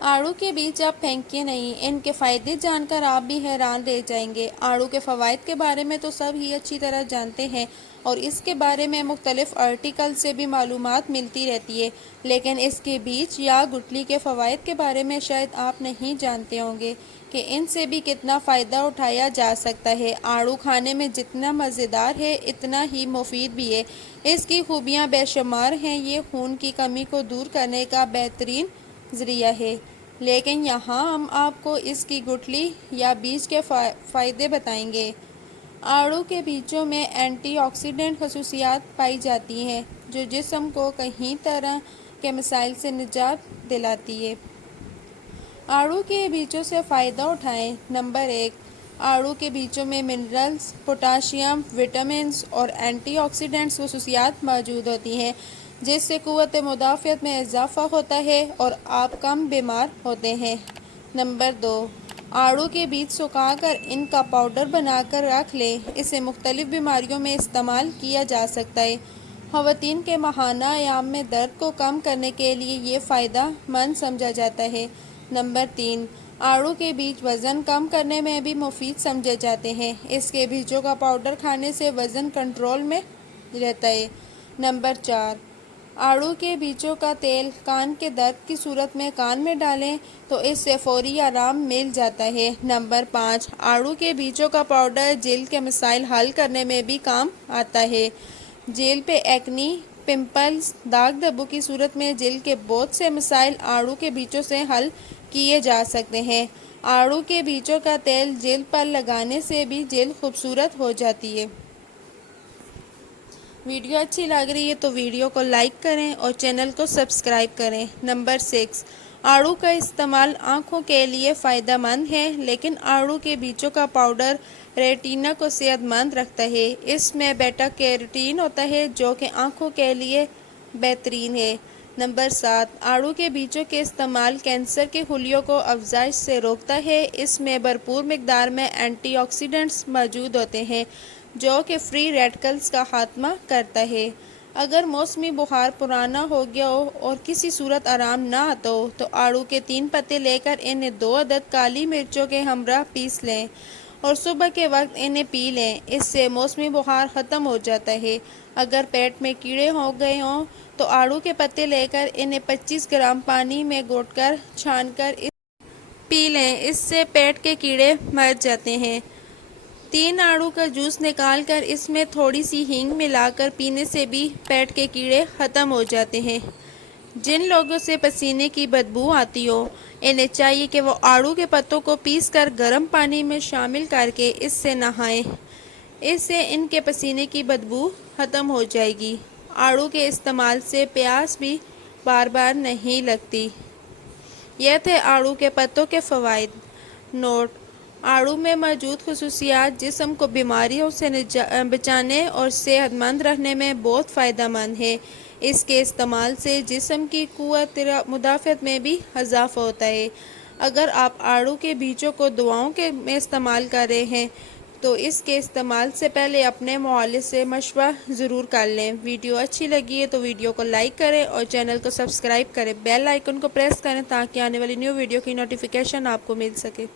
آڑو کے بیج آپ پھینکیے نہیں، ان کے فائدے جان کر آپ بھی حیران رہ جائیں گے۔ آڑو کے فوائد کے بارے میں تو سب ہی اچھی طرح جانتے ہیں اور اس کے بارے میں مختلف آرٹیکل سے بھی معلومات ملتی رہتی ہے، لیکن اس کے بیج یا گٹلی کے فوائد کے بارے میں شاید آپ نہیں جانتے ہوں گے کہ ان سے بھی کتنا فائدہ اٹھایا جا سکتا ہے۔ آڑو کھانے میں جتنا مزیدار ہے اتنا ہی مفید بھی ہے۔ اس کی خوبیاں بے شمار ہیں۔ یہ خون کی کمی کو دور کرنے کا بہترین ذریعہ ہے، لیکن یہاں ہم آپ کو اس کی گٹلی یا بیج کے فائدے بتائیں گے۔ آڑو کے بیجوں میں اینٹی آکسیڈنٹ خصوصیات پائی جاتی ہیں جو جسم کو کئی طرح کے مسائل سے نجات دلاتی ہے۔ آڑو کے بیجوں سے فائدہ اٹھائیں۔ نمبر 1، آڑو کے بیجوں میں منرلز، پوٹاشیم، وٹامنز اور اینٹی آکسیڈنٹس خصوصیات موجود ہوتی ہیں جس سے قوت مدافعت میں اضافہ ہوتا ہے اور آپ کم بیمار ہوتے ہیں۔ نمبر 2، آڑو کے بیج سکھا کر ان کا پاؤڈر بنا کر رکھ لیں۔ اسے مختلف بیماریوں میں استعمال کیا جا سکتا ہے۔ خواتین کے ماہانہ ایام میں درد کو کم کرنے کے لیے یہ فائدہ مند سمجھا جاتا ہے۔ نمبر 3، آڑو کے بیج وزن کم کرنے میں بھی مفید سمجھے جاتے ہیں۔ اس کے بیجوں کا پاؤڈر کھانے سے وزن کنٹرول میں رہتا ہے۔ نمبر 4، آڑو کے بیجوں کا تیل کان کے درد کی صورت میں کان میں ڈالیں تو اس سے فوری آرام مل جاتا ہے۔ نمبر 5، آڑو کے بیجوں کا پاؤڈر جلد کے مسائل حل کرنے میں بھی کام آتا ہے۔ جلد پہ ایکنی، پمپلز، داغ دھبوں کی صورت میں جلد کے بہت سے مسائل آڑو کے بیجوں سے حل کیے جا سکتے ہیں۔ آڑو کے بیجوں کا تیل جلد پر لگانے سے بھی جلد خوبصورت ہو جاتی ہے۔ ویڈیو اچھی لگ رہی ہے تو ویڈیو کو لائک کریں اور چینل کو سبسکرائب کریں۔ نمبر 6، آڑو کا استعمال آنکھوں کے لیے فائدہ مند ہے، لیکن آڑو کے بیجوں کا پاؤڈر ریٹینا کو صحت مند رکھتا ہے۔ اس میں بیٹا کیروٹین ہوتا ہے جو کہ آنکھوں کے لیے بہترین ہے۔ نمبر 7، آڑو کے بیجوں کے استعمال کینسر کے خلیوں کو افزائش سے روکتا ہے۔ اس میں بھرپور مقدار میں اینٹی آکسیڈنٹس موجود ہوتے ہیں جو کہ فری ریڈیکلز کا خاتمہ کرتا ہے۔ اگر موسمی بخار پرانا ہو گیا ہو اور کسی صورت آرام نہ آتا ہو تو آڑو کے 3 پتے لے کر انہیں 2 عدد کالی مرچوں کے ہمراہ پیس لیں اور صبح کے وقت انہیں پی لیں۔ اس سے موسمی بخار ختم ہو جاتا ہے۔ اگر پیٹ میں کیڑے ہو گئے ہوں تو آڑو کے پتے لے کر انہیں 25 گرام پانی میں گھوٹ کر چھان کر پی لیں۔ اس سے پیٹ کے کیڑے مر جاتے ہیں۔ 3 آڑو کا جوس نکال کر اس میں تھوڑی سی ہینگ ملا کر پینے سے بھی پیٹ کے کیڑے ختم ہو جاتے ہیں۔ جن لوگوں سے پسینے کی بدبو آتی ہو انہیں چاہیے کہ وہ آڑو کے پتوں کو پیس کر گرم پانی میں شامل کر کے اس سے نہائیں۔ اس سے ان کے پسینے کی بدبو ختم ہو جائے گی۔ آڑو کے استعمال سے پیاس بھی بار بار نہیں لگتی۔ یہ تھے آڑو کے پتوں کے فوائد۔ نوٹ: آڑو میں موجود خصوصیات جسم کو بیماریوں سے بچانے اور صحت مند رکھنے میں بہت فائدہ مند ہیں۔ اس کے استعمال سے جسم کی قوت مدافعت میں بھی اضافہ ہوتا ہے۔ اگر آپ آڑو کے بیجوں کو دواؤں میں استعمال کر رہے ہیں تو اس کے استعمال سے پہلے اپنے معالج سے مشورہ ضرور کر لیں۔ ویڈیو اچھی لگی ہے تو ویڈیو کو لائک کریں اور چینل کو سبسکرائب کریں۔ بیل آئیکن کو پریس کریں تاکہ آنے والی نیو ویڈیو کی نوٹیفیکیشن آپ کو مل سکے۔